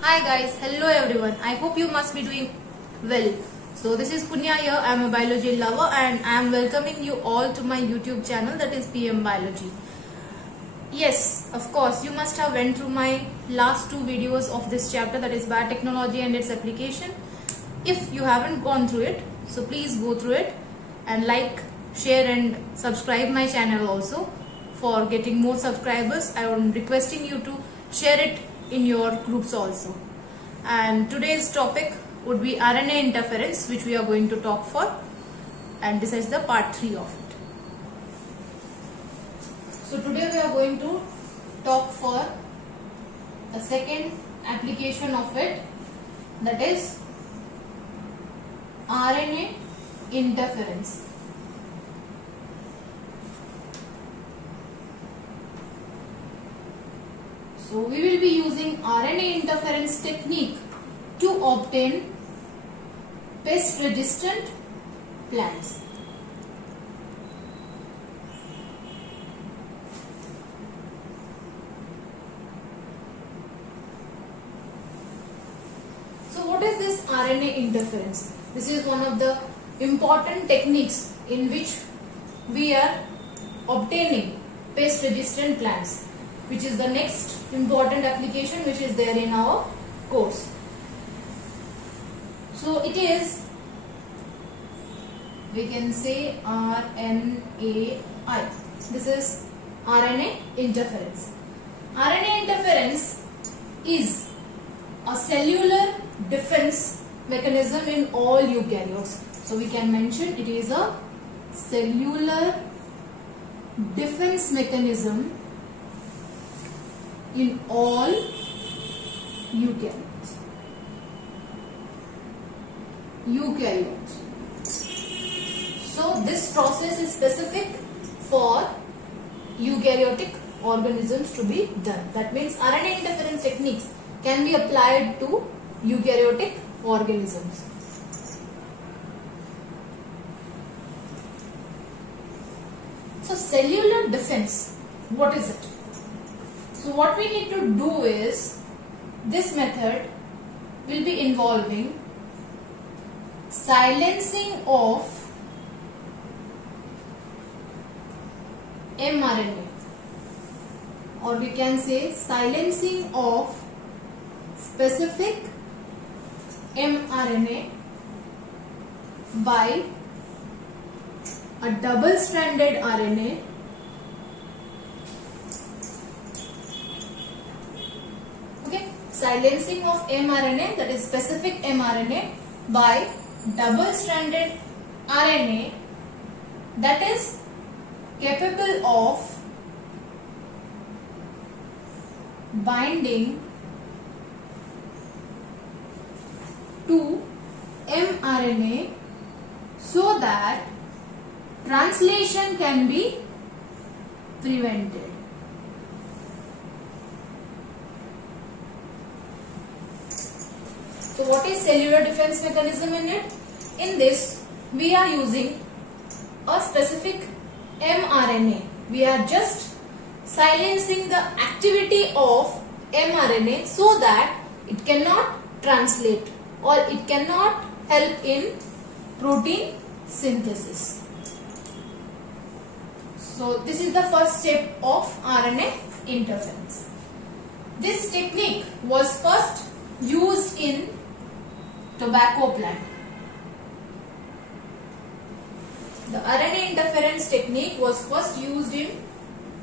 Hi guys, hello everyone. I hope you must be doing well. So this is Punya here. I am a biology lover and I am welcoming you all to my YouTube channel, that is PM Biology. Yes, of course, you must have went through my last two videos of this chapter, that is biotechnology and its application. If you haven't gone through it, so please go through it and like, share and subscribe my channel also. For getting more subscribers, I am requesting you to share it in your groups also. And today's topic would be RNA interference, which we are going to talk for, and this is the part 3 of it. So today we are going to talk for a second application of it, that is RNA interference. So we will be using RNA interference technique to obtain pest resistant plants. So what is this RNA interference? This is one of the important techniques in which we are obtaining pest resistant plants, which is the next important application which is there in our course. So it is, we can say RNAi. This is RNA interference. RNA interference is a cellular defense mechanism in all eukaryotes. So we can mention it is a cellular defense mechanism in all eukaryotes. So this process is specific for eukaryotic organisms to be done. That means RNA interference techniques can be applied to eukaryotic organisms. So cellular defense, what is it? So what we need to do is, this method will be involving silencing of mRNA, or we can say silencing of specific mRNA by a double-stranded RNA silencing of mRNA, that is specific mRNA, by double-stranded RNA that is capable of binding to mRNA so that translation can be prevented. So what is cellular defense mechanism in it? In this, we are using a specific mRNA. We are just silencing the activity of mRNA so that it cannot translate or it cannot help in protein synthesis. So this is the first step of RNA interference. This technique was first used in tobacco plant. The RNA interference technique was first used in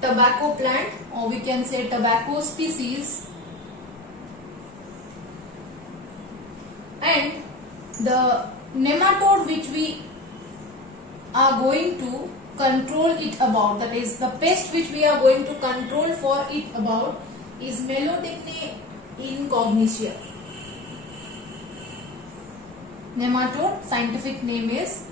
tobacco plant, or we can say tobacco species, and the nematode which we are going to control it about, that is the pest which we are going to control for it about, is Melodicne incognitia. Nematode, scientific name is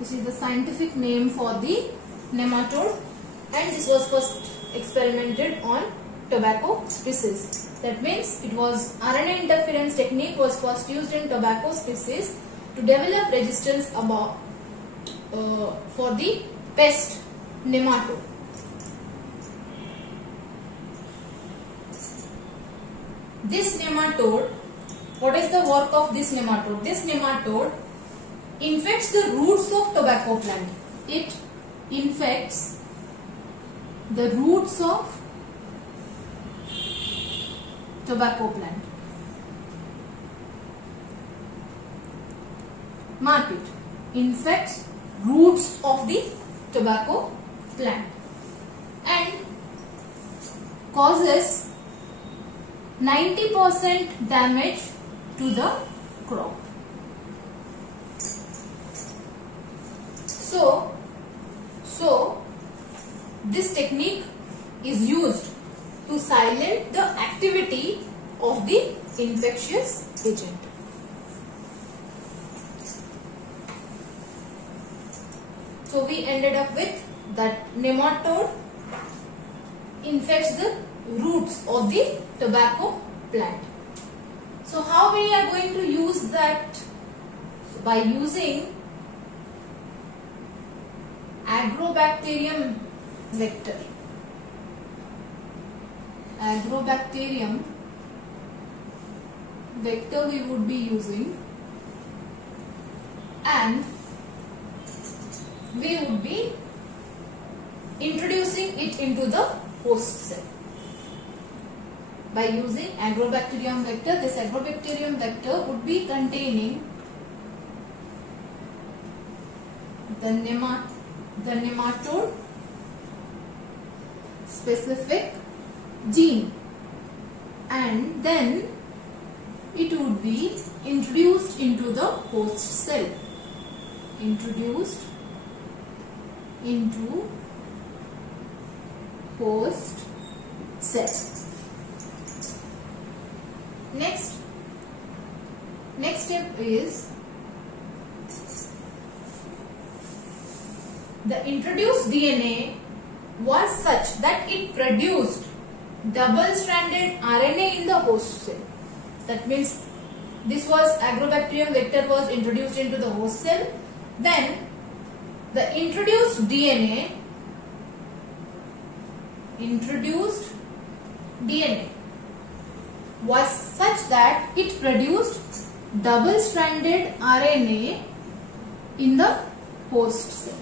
This is the scientific name for the nematode, and this was first experimented on tobacco species. That means it was RNA interference technique was first used in tobacco species to develop resistance for the pest nematode. This nematode, what is the work of this nematode? This nematode infects the roots of tobacco plant. It infects the roots of tobacco plant. Mark it. Infects roots of the tobacco plant and causes 90% damage to the crop. So this technique is used to silence the activity of the infectious agent. So we ended up with that nematode infects the roots of the tobacco plant. So how we are going to use that? By using Agrobacterium vector. Agrobacterium vector we would be using, and we would be introducing it into the host cell. By using Agrobacterium vector, this Agrobacterium vector would be containing the nematode specific gene, and then it would be introduced into the host cell. Introduced into host cell. Next step is the introduced DNA was such that it produced double-stranded RNA in the host cell. That means this was Agrobacterium vector was introduced into the host cell. Then the introduced DNA was such that it produced double-stranded RNA in the host cell.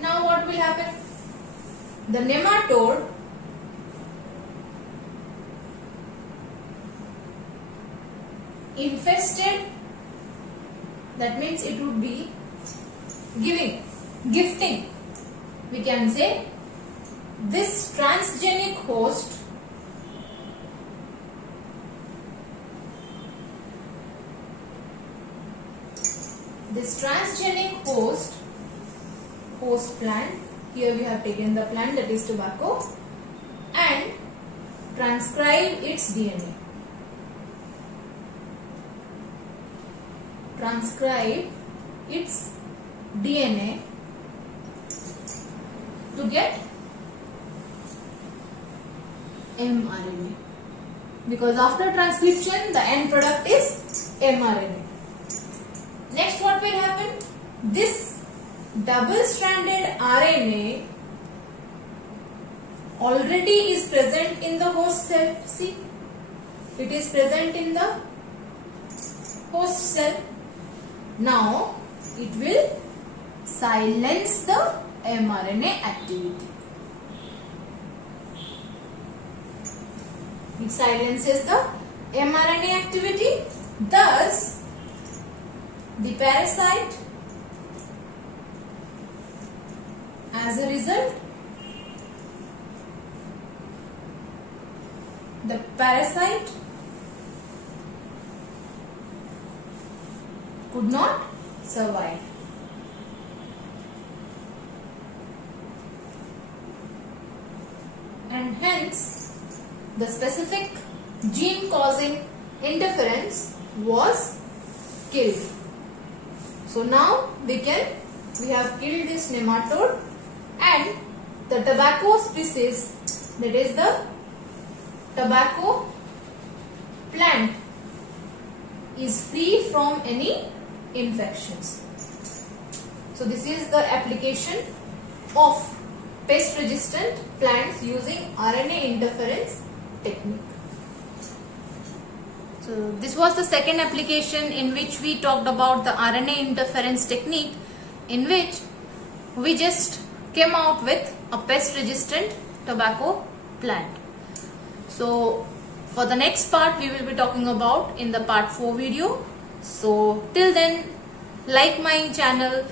Now what will happen? The nematode infested, that means it would be gifting, we can say, this transgenic host plant, here we have taken the plant, that is tobacco, and transcribe its DNA. Transcribe its DNA to get mRNA, because after transcription the end product is mRNA. Next what will happen? This double-stranded RNA already is present in the host cell. See, it is present in the host cell. Now it will silence the mRNA activity. It silences the mRNA activity. Thus, the parasite, as a result, the parasite could not survive. And hence, the specific gene causing interference was killed. So now we have killed this nematode, and the tobacco species, that is the tobacco plant, is free from any infections. So this is the application of pest resistant plants using RNA interference technique. So this was the second application in which we talked about the RNA interference technique, in which we just came out with a pest resistant tobacco plant. So for the next part we will be talking about in the part 4 video. So till then, like my channel,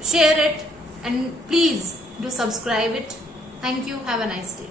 share it, and please do subscribe it. Thank you. Have a nice day.